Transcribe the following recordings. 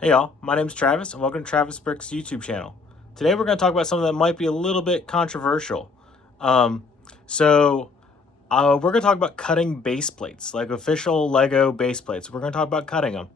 Hey y'all, my name is Travis and welcome to Travis Brick's YouTube channel. Today we're going to talk about something that might be a little bit controversial. Um, so we're going to talk about cutting base plates, like official Lego base plates. We're going to talk about cutting them.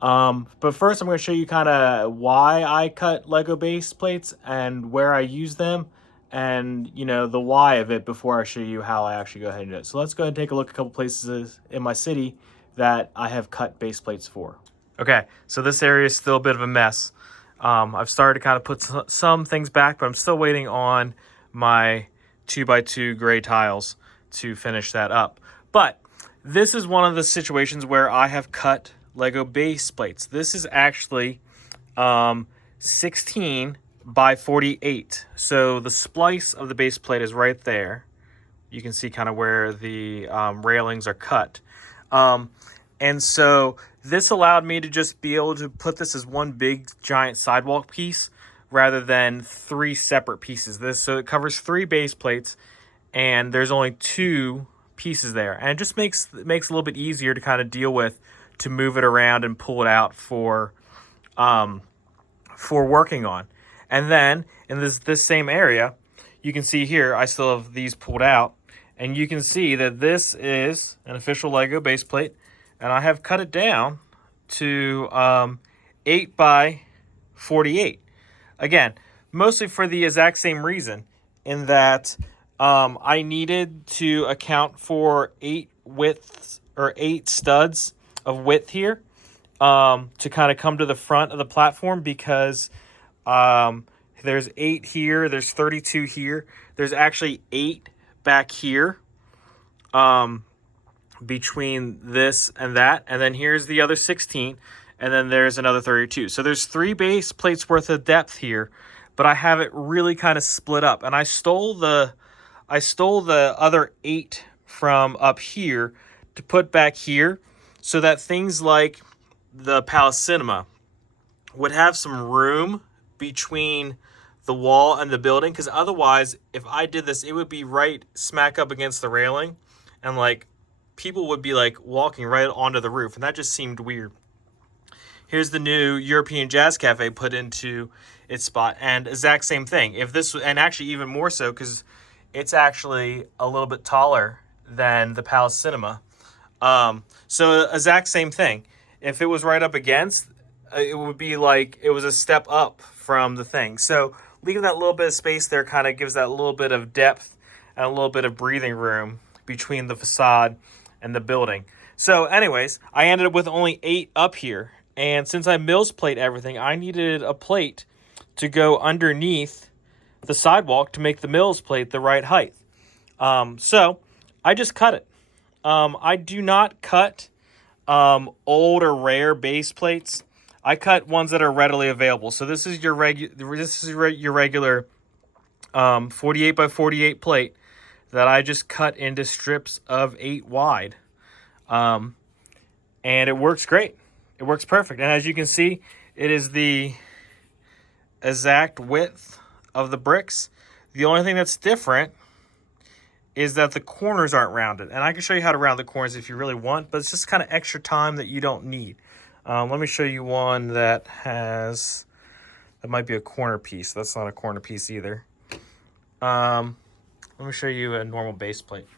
But first I'm going to show you kind of why I cut Lego base plates and where I use them and, the why of it before I show you how I actually go ahead and do it. So let's go ahead and take a look at a couple places in my city that I have cut base plates for. Okay, so this area is still a bit of a mess. I've started to kind of put some things back, but I'm still waiting on my 2x2 gray tiles to finish that up. But this is one of the situations where I have cut Lego base plates. This is actually 16 by 48. So the splice of the base plate is right there. You can see kind of where the railings are cut. And so this allowed me to just be able to put this as one big giant sidewalk piece rather than three separate pieces. So it covers three base plates and there's only two pieces there. And it just makes it a little bit easier to kind of deal with, to move it around and pull it out for working on. And then in this same area, you can see here, I still have these pulled out, and you can see that this is an official Lego base plate. And I have cut it down to 8 by 48. Again, mostly for the exact same reason, in that I needed to account for 8 studs of width here to kind of come to the front of the platform, because there's 8 here, there's 32 here, there's actually 8 back here. Between this and that, and then here's the other 16, and then there's another 32. So there's 3 base plates worth of depth here, but I have it really kind of split up, and I stole the other 8 from up here to put back here, so that things like the Palace Cinema would have some room between the wall and the building, because otherwise, if I did this, it would be right smack up against the railing, and like people would be like walking right onto the roof, and that just seemed weird. Here's the new European Jazz Cafe put into its spot, and exact same thing. If this, and actually even more so, because it's actually a little bit taller than the Palace Cinema. So exact same thing. If it was right up against, it would be like it was a step up from the thing. So leaving that little bit of space there kind of gives that little bit of depth and a little bit of breathing room between the facade and the building. So anyways, I ended up with only 8 up here, and since I mills plate everything, I needed a plate to go underneath the sidewalk to make the mills plate the right height. So I just cut it. I do not cut old or rare base plates. I cut ones that are readily available. So this is your regular 48 by 48 plate that I just cut into strips of 8 wide. And it works great. It works perfect. And as you can see, it is the exact width of the bricks. The only thing that's different is that the corners aren't rounded. And I can show you how to round the corners if you really want, but it's just kind of extra time that you don't need. Let me show you one that might be a corner piece. That's not a corner piece either. Let me show you a normal base plate.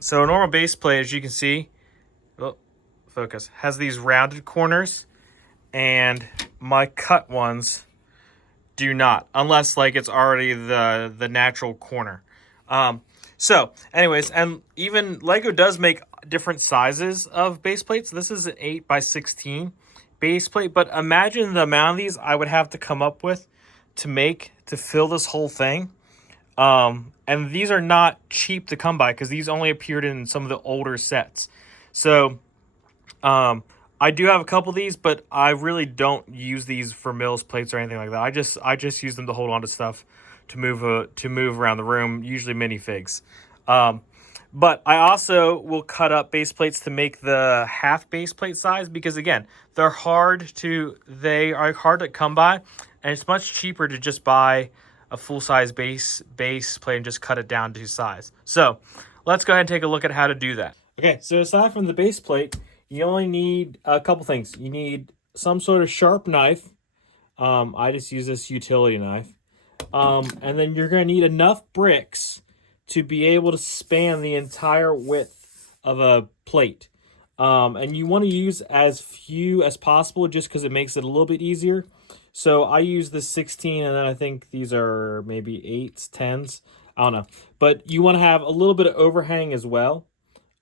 So a normal base plate, as you can see, has these rounded corners, and my cut ones do not, unless like it's already the natural corner. So anyways, and even Lego does make different sizes of base plates. This is an 8 by 16 base plate, but imagine the amount of these I would have to come up with to fill this whole thing. And these are not cheap to come by, because these only appeared in some of the older sets. So I do have a couple of these, but I really don't use these for mills plates or anything like that. I just use them to hold on to stuff to move around the room, usually minifigs. But I also will cut up base plates to make the half base plate size, because again, they are hard to come by, and it's much cheaper to just buy a full-size base plate and just cut it down to size. So let's go ahead and take a look at how to do that. Okay, so aside from the base plate, you only need a couple things. You need some sort of sharp knife. I just use this utility knife. And then you're going to need enough bricks to be able to span the entire width of a plate. And you want to use as few as possible just because it makes it a little bit easier. So I use the 16, and then I think these are maybe 8s, 10s. I don't know. But you want to have a little bit of overhang as well,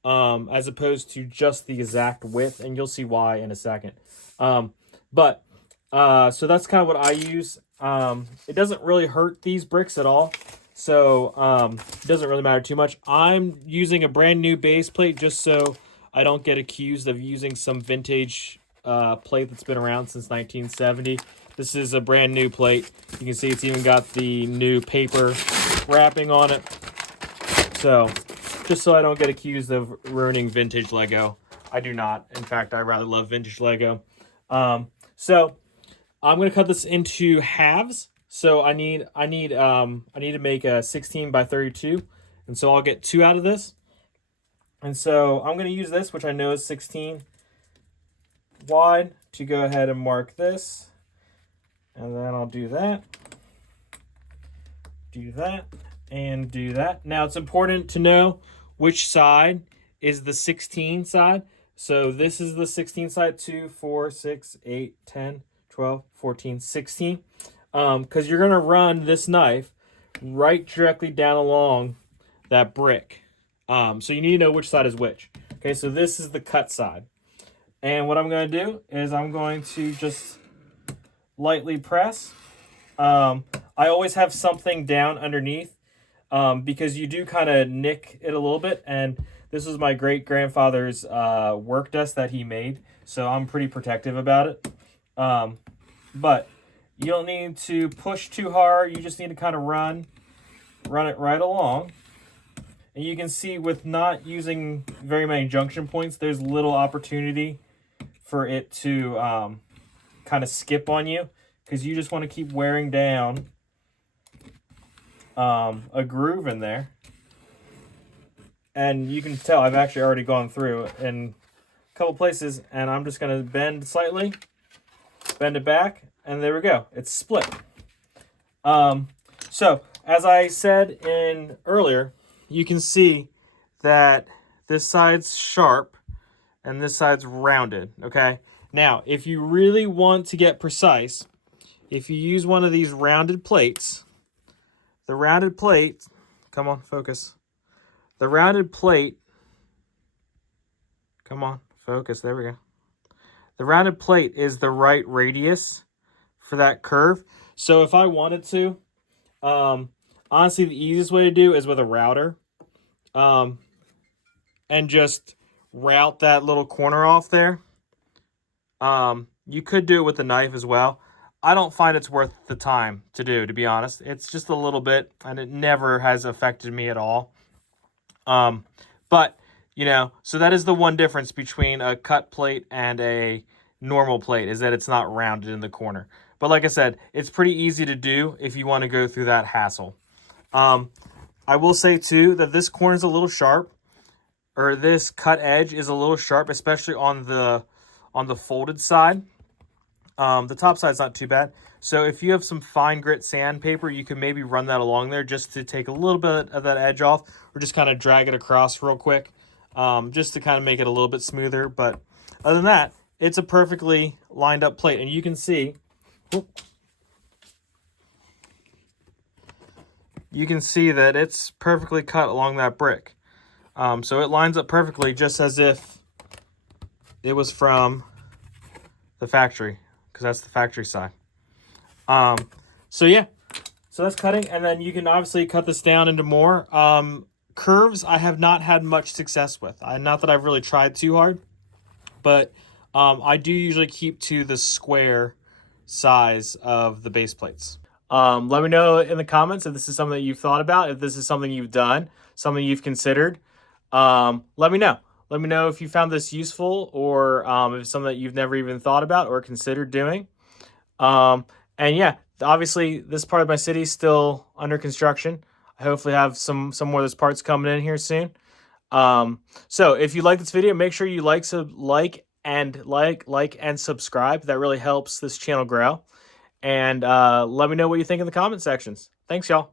as opposed to just the exact width, and you'll see why in a second. So that's kind of what I use. It doesn't really hurt these bricks at all, so it doesn't really matter too much. I'm using a brand new base plate just so I don't get accused of using some vintage plate that's been around since 1970. This is a brand new plate. You can see it's even got the new paper wrapping on it. So, just so I don't get accused of ruining vintage Lego. I do not. In fact, I rather love vintage Lego. So I'm gonna cut this into halves. So I need to make a 16 by 32, and so I'll get 2 out of this. And so I'm gonna use this, which I know is 16 wide, to go ahead and mark this. And then I'll do that, and do that. Now it's important to know which side is the 16 side. So this is the 16 side, 2, 4, 6, 8, 10, 12, 14, 16. Because you're going to run this knife right directly down along that brick. So you need to know which side is which. Okay, so this is the cut side. And what I'm going to do is I'm going to just lightly press. I always have something down underneath because you do kind of nick it a little bit. And this was my great-grandfather's work desk that he made, so I'm pretty protective about it. But you don't need to push too hard. You just need to kind of run it right along. And you can see with not using very many junction points, there's little opportunity for it to kind of skip on you, because you just want to keep wearing down a groove in there. And you can tell I've actually already gone through in a couple places, and I'm just going to bend slightly, bend it back, and there we go. It's split. So as I said earlier, you can see that this side's sharp and this side's rounded, okay? Now, if you really want to get precise, if you use one of these rounded plates, the rounded plate, come on, focus. The rounded plate, come on, focus, there we go. The rounded plate is the right radius for that curve. So if I wanted to, honestly, the easiest way to do is with a router, and just route that little corner off there. You could do it with a knife as well. I don't find it's worth the time to do, to be honest. It's just a little bit, and it never has affected me at all. But, you know, so that is the one difference between a cut plate and a normal plate, is that it's not rounded in the corner. But like I said, it's pretty easy to do if you want to go through that hassle. I will say, too, that this corner is a little sharp, or this cut edge is a little sharp, especially on the folded side. The top side's not too bad. So if you have some fine grit sandpaper, you can maybe run that along there just to take a little bit of that edge off, or just kind of drag it across real quick, just to kind of make it a little bit smoother. But other than that, it's a perfectly lined up plate. And you can see, that it's perfectly cut along that brick. So it lines up perfectly, just as if it was from the factory, because that's the factory side. So yeah, so that's cutting, and then you can obviously cut this down into more. Curves I have not had much success with. Not that I've really tried too hard, but I do usually keep to the square size of the base plates. Let me know in the comments if this is something that you've thought about, if this is something you've done, something you've considered. Let me know. Let me know if you found this useful, or if it's something that you've never even thought about or considered doing. And yeah, obviously this part of my city is still under construction. I hopefully have some more of those parts coming in here soon. So if you like this video, make sure you like and subscribe. That really helps this channel grow. And let me know what you think in the comment sections. Thanks, y'all.